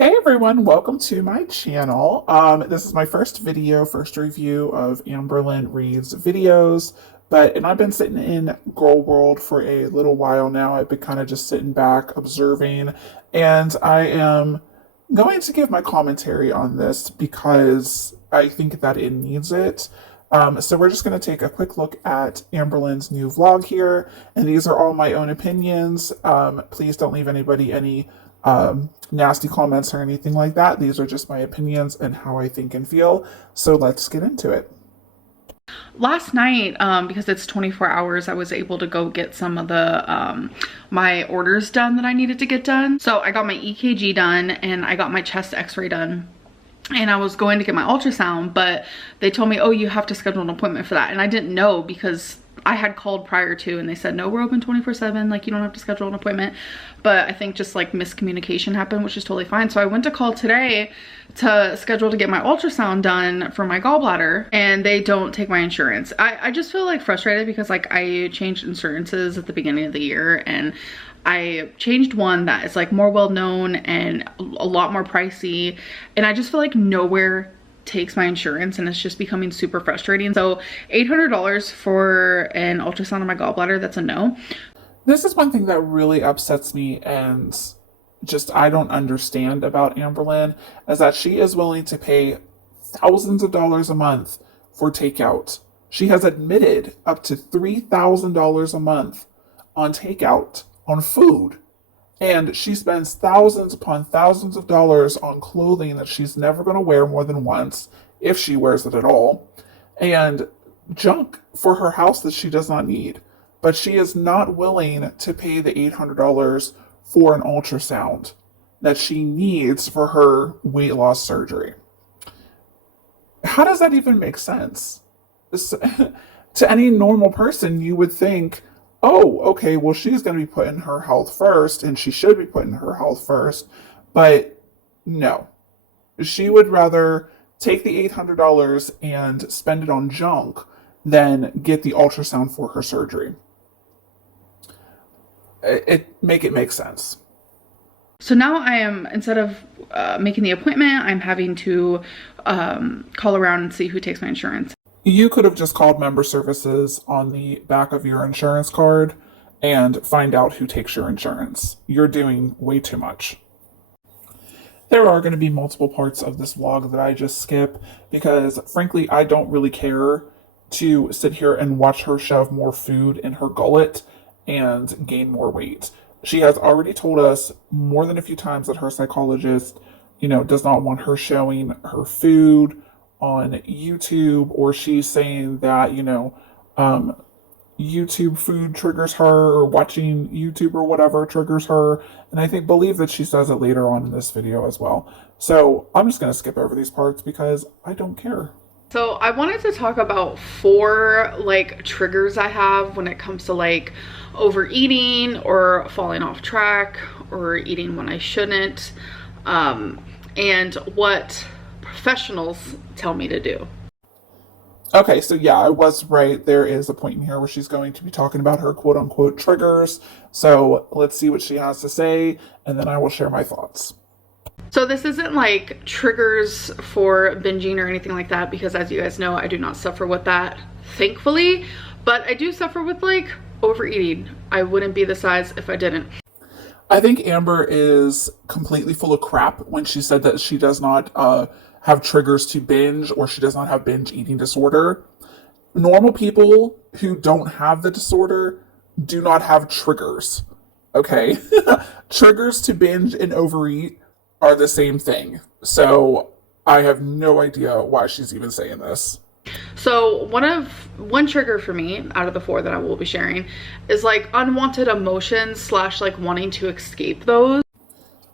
Hey everyone, welcome to my channel. This is my first review of Amberlynn Reid's videos, and I've been sitting in Girl World for a little while now. I've been kind of just sitting back, observing, and I am going to give my commentary on this because I think that it needs it. So we're just going to take a quick look at Amberlynn's new vlog here, and these are all my own opinions. Please don't leave anybody any nasty comments or anything like that. These are just my opinions and how I think and feel. So let's get into it. Last night, because it's 24 hours, I was able to go get some of the my orders done that I needed to get done. So I got my EKG done and I got my chest x-ray done. And I was going to get my ultrasound, but they told me, oh, you have to schedule an appointment for that. And I didn't know because I had called prior to and they said, no, we're open 24/7. Like, you don't have to schedule an appointment. But I think just like miscommunication happened, which is totally fine. So I went to call today to schedule to get my ultrasound done for my gallbladder, and they don't take my insurance. I just feel like frustrated because like I changed insurances at the beginning of the year, and I changed one that is like more well known and a lot more pricey, and I just feel like nowhere takes my insurance, and it's just becoming super frustrating. So $800 for an ultrasound on my gallbladder, that's a no. This is one thing that really upsets me and just I don't understand about Amberlynn is that she is willing to pay thousands of dollars a month for takeout. She has admitted up to $3,000 a month on takeout, on food. And she spends thousands upon thousands of dollars on clothing that she's never going to wear more than once, if she wears it at all, and junk for her house that she does not need. But she is not willing to pay the $800 for an ultrasound that she needs for her weight loss surgery. How does that even make sense? To any normal person, you would think, oh, okay, well, she's going to be putting her health first, and she should be putting her health first. But no, she would rather take the $800 and spend it on junk than get the ultrasound for her surgery. Make it make sense. So now I am, instead of making the appointment, I'm having to call around and see who takes my insurance. You could have just called member services on the back of your insurance card and find out who takes your insurance. You're doing way too much. There are going to be multiple parts of this vlog that I just skip because, frankly, I don't really care to sit here and watch her shove more food in her gullet and gain more weight. She has already told us more than a few times that her psychologist, does not want her showing her food on YouTube, or she's saying that, YouTube food triggers her, or watching YouTube or whatever triggers her. And I believe that she says it later on in this video as well. So I'm just going to skip over these parts because I don't care. So I wanted to talk about 4 like triggers I have when it comes to like overeating or falling off track or eating when I shouldn't, and what professionals tell me to do. Okay, so yeah, I was right. There is a point in here where she's going to be talking about her quote unquote triggers. So let's see what she has to say, and then I will share my thoughts. So this isn't like triggers for binging or anything like that, because as you guys know, I do not suffer with that, thankfully, but I do suffer with like overeating. I wouldn't be this size if I didn't. I think Amber is completely full of crap when she said that she does not have triggers to binge, or she does not have binge eating disorder. Normal people who don't have the disorder do not have triggers. Okay? Triggers to binge and overeat are the same thing. So I have no idea why she's even saying this. So one trigger for me out of the 4 that I will be sharing is like unwanted emotions / like wanting to escape those.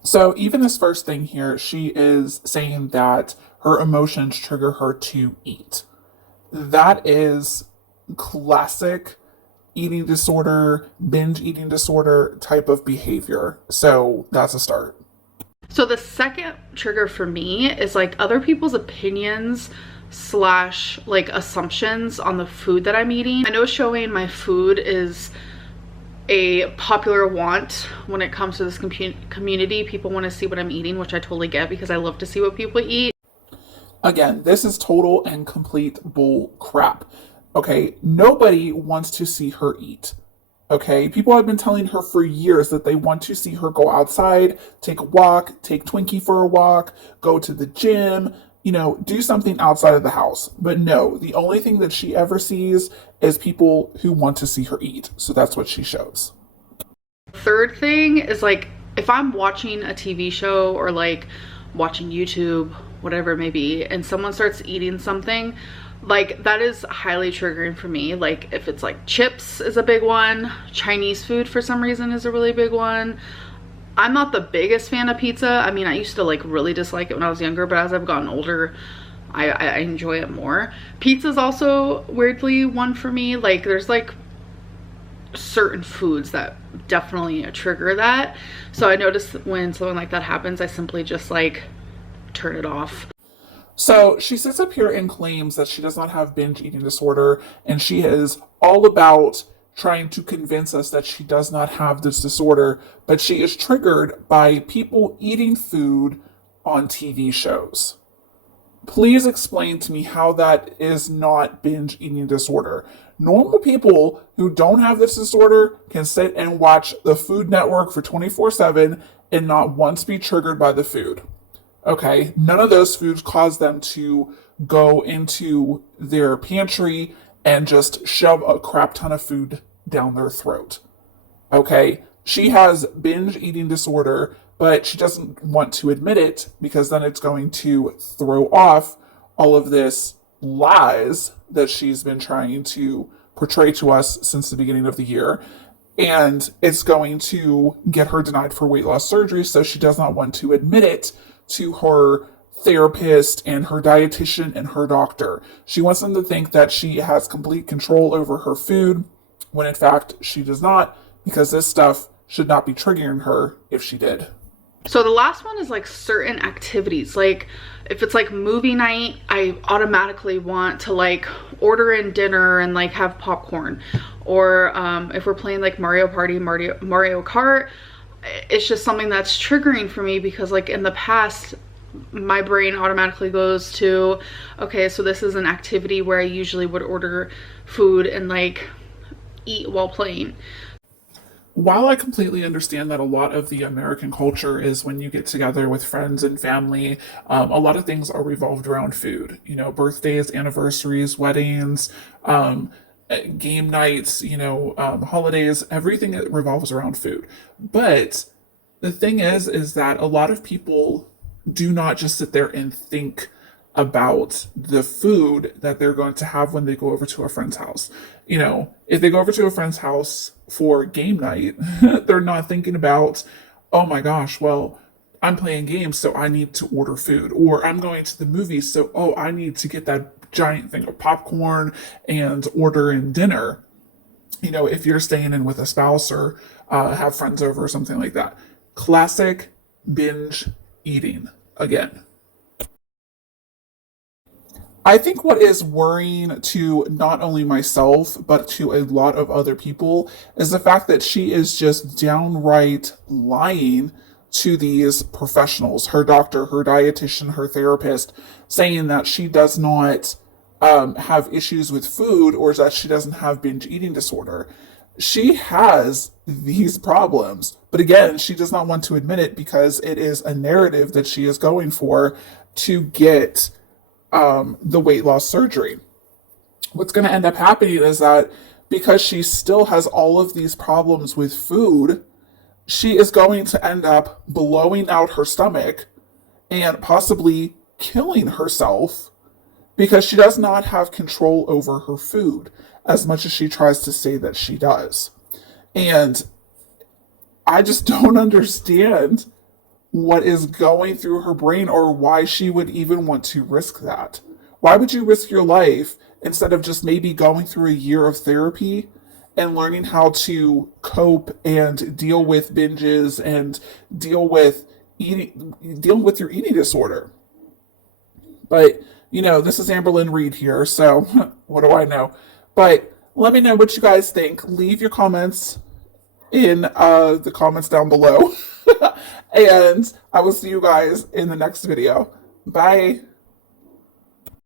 So even this first thing here, she is saying that her emotions trigger her to eat. That is classic eating disorder, binge eating disorder type of behavior. So that's a start. So the second trigger for me is like other people's opinions / like assumptions on the food that I'm eating. I know showing my food is a popular want when it comes to this community. People want to see what I'm eating, which I totally get because I love to see what people eat. Again, this is total and complete bull crap. Okay, nobody wants to see her eat. Okay, people have been telling her for years that they want to see her go outside, take a walk, take Twinkie for a walk, go to the gym, do something outside of the house. But no, the only thing that she ever sees is people who want to see her eat. So that's what she shows. Third thing is like if I'm watching a TV show or like watching YouTube, whatever it may be, and someone starts eating something, like that is highly triggering for me. Like if it's like chips is a big one, Chinese food for some reason is a really big one. I'm not the biggest fan of pizza. I mean, I used to like really dislike it when I was younger, but as I've gotten older, I enjoy it more. Pizza is also weirdly one for me. Like there's like certain foods that definitely trigger that. So I notice when something like that happens, I simply just like turn it off. So she sits up here and claims that she does not have binge eating disorder, and she is all about trying to convince us that she does not have this disorder, but she is triggered by people eating food on TV shows. Please explain to me how that is not binge eating disorder. Normal people who don't have this disorder can sit and watch the Food Network for 24/7 and not once be triggered by the food. Okay, none of those foods cause them to go into their pantry and just shove a crap ton of food down their throat. Okay, she has binge eating disorder, but she doesn't want to admit it because then it's going to throw off all of this lies that she's been trying to portray to us since the beginning of the year. And it's going to get her denied for weight loss surgery, so she does not want to admit it to her therapist and her dietitian and her doctor. She wants them to think that she has complete control over her food, when in fact she does not, because this stuff should not be triggering her if she did. So the last one is like certain activities. Like if it's like movie night, I automatically want to like order in dinner and like have popcorn. Or if we're playing like Mario Party, Mario Kart, it's just something that's triggering for me because like in the past, my brain automatically goes to, okay, so this is an activity where I usually would order food and like eat while playing. While I completely understand that a lot of the American culture is when you get together with friends and family, a lot of things are revolved around food. Birthdays, anniversaries, weddings, game nights, holidays, everything revolves around food. But the thing is that a lot of people do not just sit there and think about the food that they're going to have when they go over to a friend's house. If they go over to a friend's house for game night, they're not thinking about, oh my gosh, well, I'm playing games, so I need to order food. Or I'm going to the movies, so, oh, I need to get that giant thing of popcorn and order in dinner. If you're staying in with a spouse or have friends over or something like that. Classic binge eating again. I think what is worrying to not only myself, but to a lot of other people is the fact that she is just downright lying to these professionals, her doctor, her dietitian, her therapist, saying that she does not have issues with food or that she doesn't have binge eating disorder. She has these problems, but again, she does not want to admit it because it is a narrative that she is going for to get the weight loss surgery. What's going to end up happening is that because she still has all of these problems with food, she is going to end up blowing out her stomach and possibly killing herself because she does not have control over her food as much as she tries to say that she does. And I just don't understand what is going through her brain or why she would even want to risk that. Why would you risk your life instead of just maybe going through a year of therapy and learning how to cope and deal with binges and deal with your eating disorder? But this is Amberlynn Reid here, so what do I know? But let me know what you guys think. Leave your comments in the comments down below. And I will see you guys in the next video. Bye.